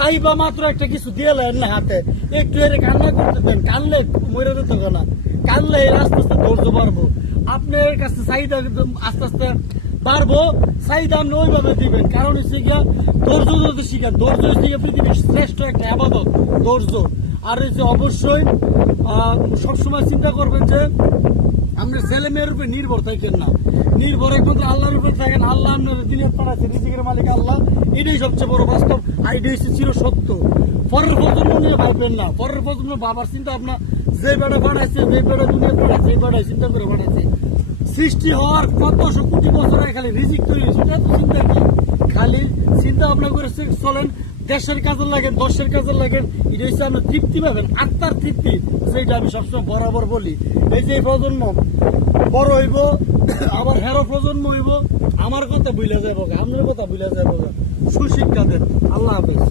চাইবা মাত্র একটা কিছু দিয়ে লেন না হাতে, একটু এর কান্না করতে দেন, কানলে মরে যেতে না, কানলে আস্তে আস্তে ধৈর্য বাড়বো। আপনার কাছে চাহিদা আস্তে আস্তে বাড়বো, চাহিদা আপনি ওইভাবে দিবেন। কারণ হচ্ছে গিয়া ধৈর্য যদি শিখেন, ধৈর্য হচ্ছে গিয়ে পৃথিবীর শ্রেষ্ঠ একটা আবাদত, ধৈর্য। আর হচ্ছে অবশ্যই সবসময় চিন্তা করবেন যে আপনার ছেলে মেয়ের উপরে নির্ভর থাকেন না, নির্ভর একমাত্র আল্লাহর উপরে থাকেন। আল্লাহ আপনার দিনে পাঠাচ্ছে, রিজিকের মালিক আল্লাহ, এটাই সবচেয়ে বড় বাস্তব, আর এটাই হচ্ছে চির সত্য। পরের প্রজন্ম নিয়ে ভাববেন না, পরের প্রজন্ম বাবার চিন্তা আপনার যে বেড়া বাড়াইছে, যে বেড়া দুনিয়া বাড়াইছে, এই বেড়ায় চিন্তা করে বাড়াইছে। সৃষ্টি হওয়ার কতশো কোটি বছর আগে খালি রিজিক তৈরি হয়েছে, এটা তো চিন্তা কি, খালি চিন্তা ভাবনা করে চলেন, দেশের কাজে লাগেন, দশের কাজে লাগেন, এটা হচ্ছে আপনার তৃপ্তি পাবেন, আত্মার তৃপ্তি, সেইটা আমি সবসময় বরাবর বলি। এই যে প্রজন্ম বড় হইব, আবার হেরো প্রজন্ম হইব, আমার কথা ভুলে যাবো, আপনার কথা ভুলে যাবো। সুশিক্ষা দেন। আল্লাহ হাফেজ।